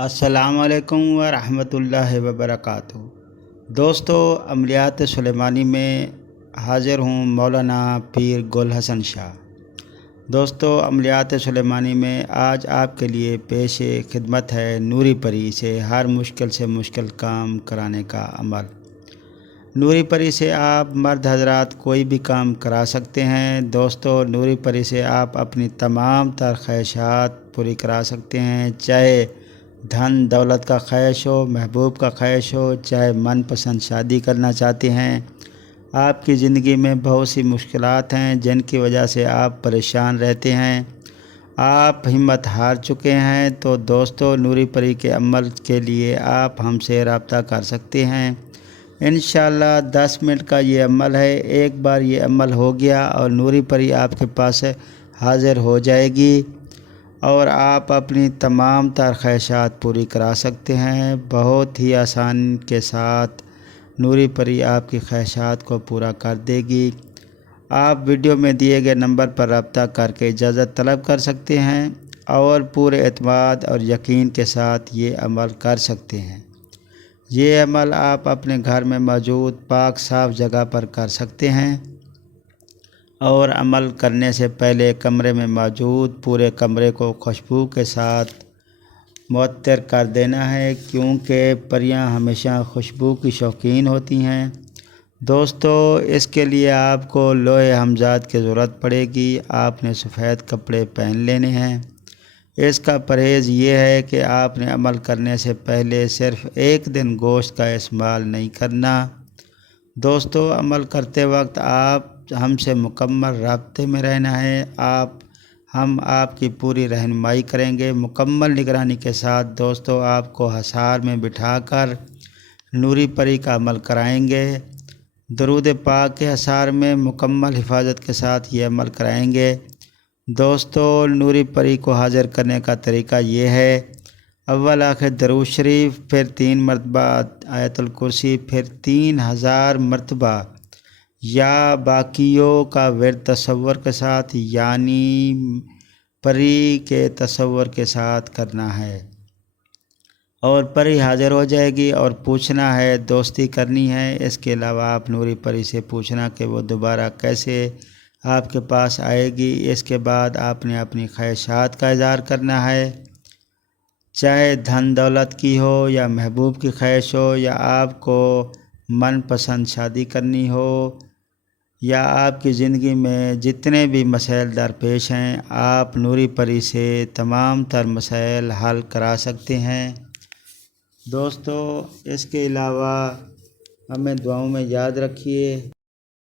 السلام علیکم ورحمۃ اللہ وبرکاتہ۔ دوستو، عملیات سلیمانی میں حاضر ہوں مولانا پیر گل حسن شاہ۔ دوستو، عملیات سلیمانی میں آج آپ کے لیے پیش خدمت ہے نوری پری سے ہر مشکل سے مشکل کام کرانے کا عمل۔ نوری پری سے آپ مرد حضرات کوئی بھی کام کرا سکتے ہیں۔ دوستو، نوری پری سے آپ اپنی تمام تر خواہشات پوری کرا سکتے ہیں، چاہے دھن دولت کا خواہش ہو، محبوب کا خواہش ہو، چاہے من پسند شادی کرنا چاہتے ہیں۔ آپ کی زندگی میں بہت سی مشکلات ہیں جن کی وجہ سے آپ پریشان رہتے ہیں، آپ ہمت ہار چکے ہیں، تو دوستو نوری پری کے عمل کے لیے آپ ہم سے رابطہ کر سکتے ہیں۔ انشاءاللہ 10 منٹ کا یہ عمل ہے۔ ایک بار یہ عمل ہو گیا اور نوری پری آپ کے پاس حاضر ہو جائے گی اور آپ اپنی تمام تر خواہشات پوری کرا سکتے ہیں۔ بہت ہی آسان کے ساتھ نوری پری آپ کی خواہشات کو پورا کر دے گی۔ آپ ویڈیو میں دیے گئے نمبر پر رابطہ کر کے اجازت طلب کر سکتے ہیں اور پورے اعتماد اور یقین کے ساتھ یہ عمل کر سکتے ہیں۔ یہ عمل آپ اپنے گھر میں موجود پاک صاف جگہ پر کر سکتے ہیں اور عمل کرنے سے پہلے کمرے میں موجود پورے کمرے کو خوشبو کے ساتھ معطر کر دینا ہے، کیونکہ پریاں ہمیشہ خوشبو کی شوقین ہوتی ہیں۔ دوستو، اس کے لیے آپ کو لوح ہمزاد کی ضرورت پڑے گی۔ آپ نے سفید کپڑے پہن لینے ہیں۔ اس کا پرہیز یہ ہے کہ آپ نے عمل کرنے سے پہلے صرف ایک دن گوشت کا استعمال نہیں کرنا۔ دوستو، عمل کرتے وقت آپ ہم سے مکمل رابطے میں رہنا ہے۔ ہم آپ کی پوری رہنمائی کریں گے، مکمل نگرانی کے ساتھ۔ دوستو، آپ کو حصار میں بٹھا کر نوری پری کا عمل کرائیں گے۔ درود پاک کے حصار میں مکمل حفاظت کے ساتھ یہ عمل کرائیں گے۔ دوستو، نوری پری کو حاضر کرنے کا طریقہ یہ ہے: اول آخر درود شریف، پھر 3 مرتبہ آیت الکرسی، پھر 3000 مرتبہ یا باقیوں کا ورد تصور کے ساتھ، یعنی پری کے تصور کے ساتھ کرنا ہے، اور پری حاضر ہو جائے گی اور پوچھنا ہے، دوستی کرنی ہے۔ اس کے علاوہ آپ نوری پری سے پوچھنا کہ وہ دوبارہ کیسے آپ کے پاس آئے گی۔ اس کے بعد آپ نے اپنی خواہشات کا اظہار کرنا ہے، چاہے دھن دولت کی ہو یا محبوب کی خواہش ہو، یا آپ کو من پسند شادی کرنی ہو، یا آپ کی زندگی میں جتنے بھی مسائل درپیش ہیں، آپ نوری پری سے تمام تر مسائل حل کرا سکتے ہیں۔ دوستو، اس کے علاوہ ہمیں دعاؤں میں یاد رکھیے۔